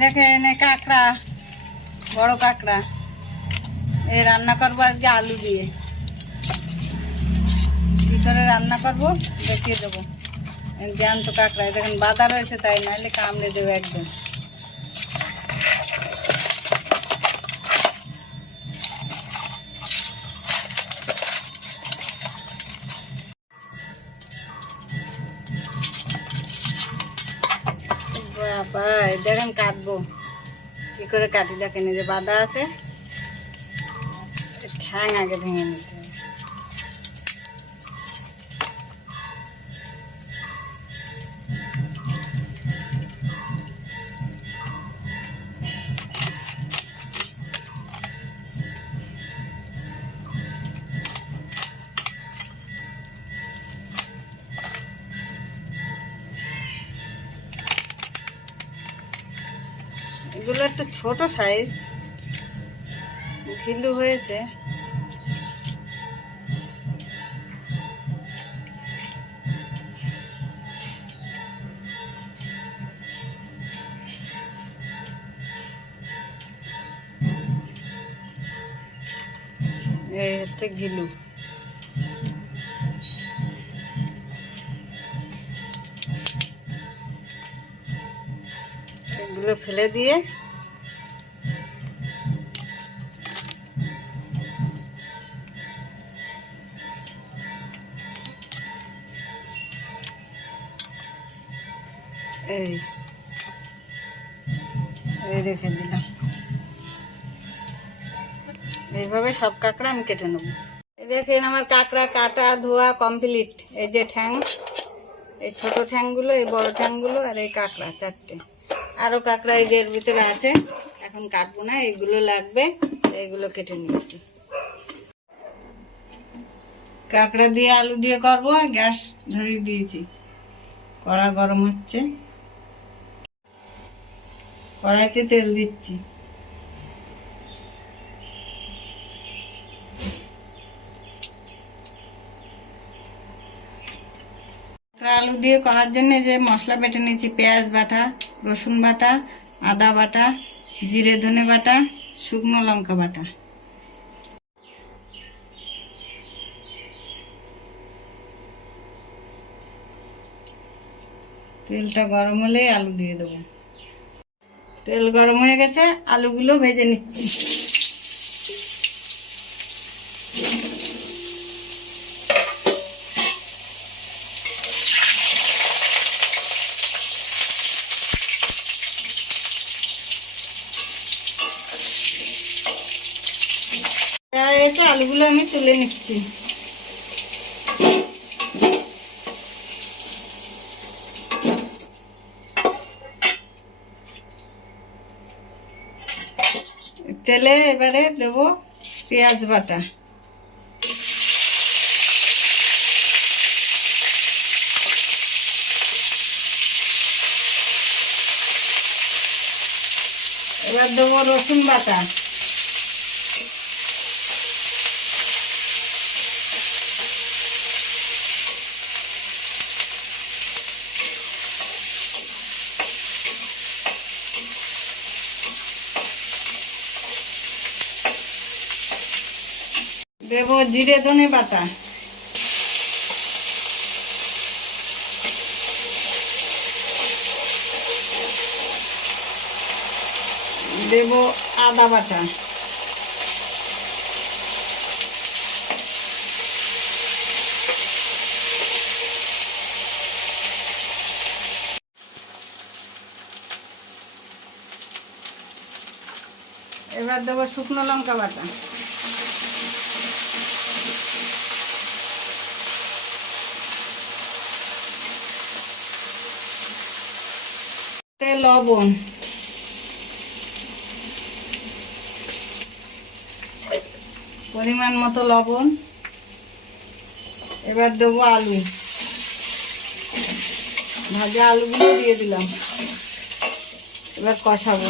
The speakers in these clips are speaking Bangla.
দেখে এনে কাঁকড়া, বড় কাঁকড়া। এ রান্না করব আজকে আলু দিয়ে। কী করে রান্না করব, দেখিয়ে দেবো। জ্যান্ত কাঁকড়া দেখেন বাধা রয়েছে তাই, নাহলে কামড়ে দেবো একদম। দেখেন কাটবো। কি করে কাটি দেখেন যে বাদা আছে ঠ্যাং আগে ভেঙে নিতে এগুলো একটু ছোট সাইজ। ঘিলু হয়েছে। এই হচ্ছে ঘিলু। এগুলো ফেলে দিয়ে এই রেখে দিলাম। এইভাবে সব কাঁকড়া আমি কেটে নেব। দেখেন আমার কাঁকড়া কাটা ধোয়া কমপ্লিট। এই যে ঠ্যাং, এই ছোট ঠ্যাংগুলো, এই বড় ঠ্যাংগুলো আর এই কাঁকড়া, চারটে। আরও কাঁকড়া এর ভিতরে আছে। এখন কাটবো না এইগুলো লাগবে এইগুলো কেটে নিচ্ছি কাঁকড়া দিয়ে আলু দিয়ে করব গ্যাস ধরিয়ে দিয়েছি। কড়া গরম হচ্ছে। কড়াইতে তেল দিচ্ছি। আলু দিয়ে করার জন্য যে মশলা বেটে নিয়েছি, পেঁয়াজ বাটা রসুন বাটা, আদা বাটা, জিরে ধনে বাটা, শুকনো লঙ্কা বাটা। তেলটা গরম হলে আলু দিয়ে দেবো। তেল গরম হয়ে গেছে, আলুগুলো ভেজে নিচ্ছি। আলুগুলো আমি তুলে নিচ্ছি। তেলে এবারে দেবো পেঁয়াজ বাটা। এবার দেবো রসুন বাটা। দেবো জিরে ধনে বাটা দেব আদা বাটা। এবার দেবো শুকনো লঙ্কা বাটা। লবণ। পরিমাণ মতো লবণ। এবার দেবো আলু। ভাজা আলুগুলো দিয়ে দিলাম। এবার কষাবো।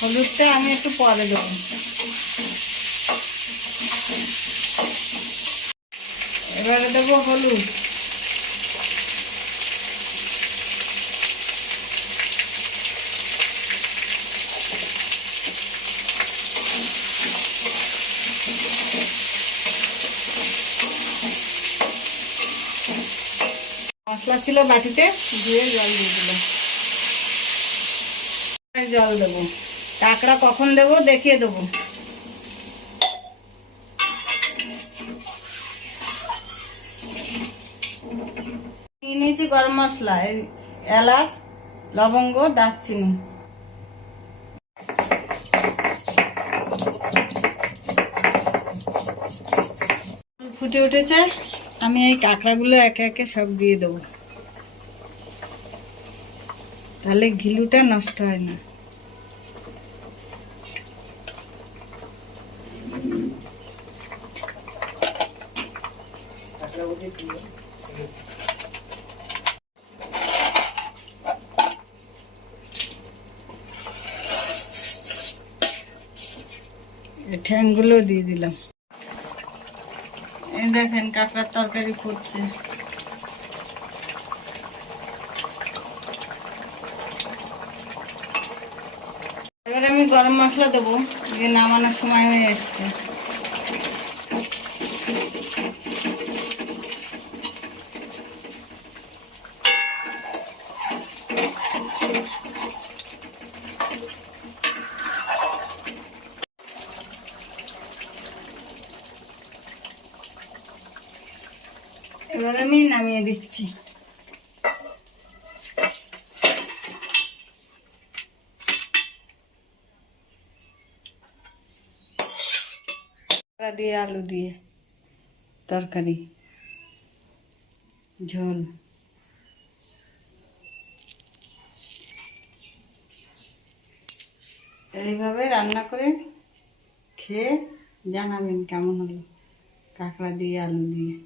হলুদটা আমি একটু পরে দেবো। এবারে দেবো হলুদ। মশলা ছিল বাটিতে, দিয়ে জল দিয়ে দিলাম জল দেবো। কাঁকড়া কখন দেবো দেখিয়ে দেবো। নিয়ে নিয়েছি গরম মশলা, এলাচ, লবঙ্গ, দারচিনি। ফুটে উঠেছে। আমি এই কাঁকড়াগুলো একে একে সব দিয়ে দেবো। তাহলে ঘিলুটা নষ্ট হয় না। ঠ্যাংগুলো দিয়ে দিলাম। এই দেখেন কাঁকড়ার তরকারি ফুটছে। এবার আমি গরম মশলা দেবো, দিয়ে নামানোর সময় হয়ে এসছে। এবার আমি নামিয়ে দিচ্ছি। দিয়ে আলু দিয়ে তরকারি, ঝোল। এইভাবে রান্না করে খেয়ে জানাবেন কেমন হলো কাঁকড়া দিয়ে, আলু দিয়ে।